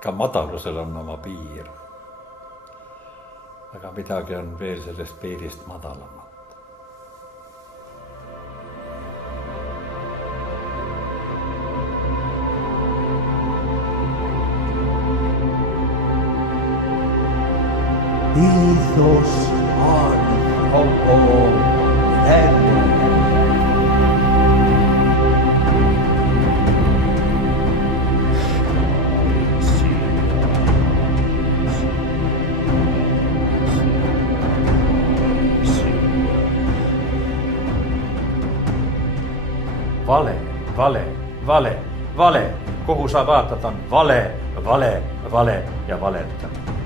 ka madalusel on oma piir. Aga midagi on veel sellest piirist madalamat. Ethos arhopo verre. Vale, vale, vale, vale. Kuhu sa vaatad on vale, vale, vale ja valetamine.